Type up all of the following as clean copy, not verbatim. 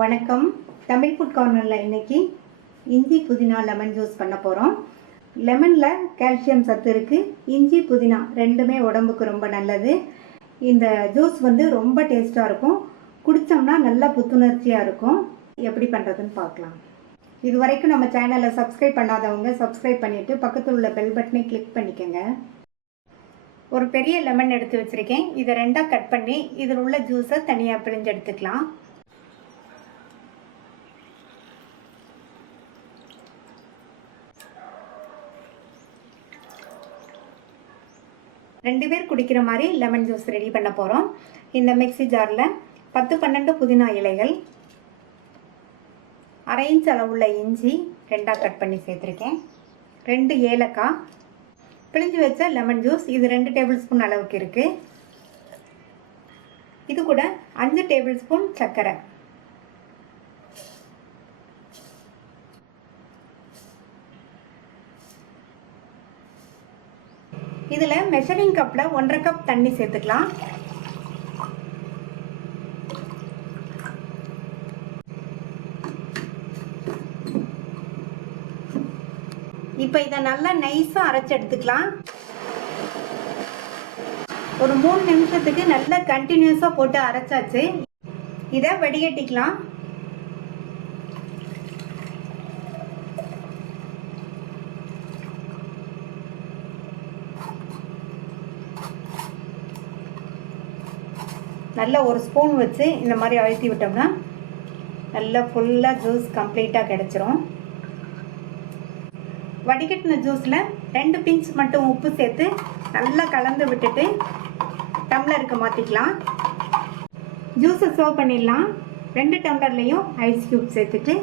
வணக்கம். தமிழ் ஃபுட் கார்னரில் இன்னைக்கு இஞ்சி புதினா லெமன் ஜூஸ் பண்ண போகிறோம். லெமனில் கால்சியம் சத்து இருக்குது. இஞ்சி புதினா ரெண்டுமே உடம்புக்கு ரொம்ப நல்லது. இந்த ஜூஸ் ரொம்ப டேஸ்ட்டாக இருக்கும். குடித்தோம்னா நல்லா புத்துணர்ச்சியாக இருக்கும். எப்படி பண்ணுறதுன்னு பார்க்கலாம். இது வரைக்கும் நம்ம சேனலை சப்ஸ்கிரைப் பண்ணாதவங்க சப்ஸ்கிரைப் பண்ணிவிட்டு பக்கத்தில் உள்ள பெல் பட்டனை கிளிக் பண்ணிக்கோங்க. ஒரு பெரிய லெமன் எடுத்து வச்சுருக்கேன். இதை ரெண்டாக கட் பண்ணி இதில் உள்ள ஜூஸை தனியாக பிழிஞ்சு எடுத்துக்கலாம். ரெண்டு பேர் குடிக்கிற மாதிரி லெமன் ஜூஸ் ரெடி பண்ண போகிறோம். இந்த மிக்ஸி ஜாரில் 10-12 புதினா இலைகள், 1/2 இன்ச் அளவுள்ள இஞ்சி ரெண்டாக கட் பண்ணி சேர்த்துருக்கேன், 2 ஏலக்காய், பிழிஞ்சு வச்ச லெமன் ஜூஸ் இது 2 டேபிள் ஸ்பூன் அளவுக்கு இருக்குது. இது கூட 5 டேபிள் ஸ்பூன் சர்க்கரை, இதில் மெஷரிங் கப்பில் 1/2 கப் தண்ணி சேர்த்துக்கலாம். இப்போ இதை நல்லா நைஸாக அரைச்சி எடுத்துக்கலாம். ஒரு 3 நிமிஷத்துக்கு நல்லா கண்டினியூஸாக போட்டு அரைச்சாச்சு. இதை வடிகட்டிக்கலாம். நல்லா ஒரு ஸ்பூன் வச்சு இந்த மாதிரி அழுத்தி விட்டோம்னா நல்லா ஃபுல்லாக ஜூஸ் கம்ப்ளீட்டாக கிடச்சிரும். வடிகட்டின ஜூஸில் 2 பிஞ்ச் மட்டும் உப்பு சேர்த்து நல்லா கலந்து விட்டுட்டு டம்ளருக்கு மாற்றிக்கலாம். ஜூஸை சர்வ் பண்ணிடலாம். 2 டம்ளர்லேயும் ஐஸ் க்யூப் சேர்த்துட்டு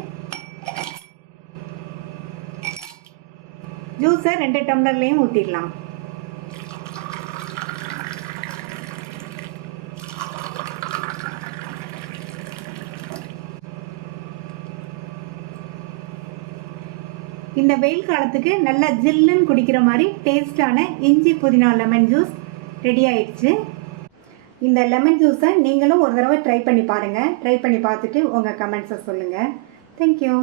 ஜூஸை 2 டம்ளர்லேயும் ஊற்றிடலாம். இந்த வெயில் காலத்துக்கு நல்லா ஜில்லுன்னு குடிக்கிற மாதிரி டேஸ்டான இஞ்சி புதினா லெமன் ஜூஸ் ரெடி ஆயிடுச்சு. இந்த லெமன் ஜூஸை நீங்களும் ஒரு தடவை ட்ரை பண்ணி பாருங்கள். ட்ரை பண்ணி பார்த்துட்டு உங்கள் கமெண்ட்ஸை சொல்லுங்கள். தேங்க்யூ.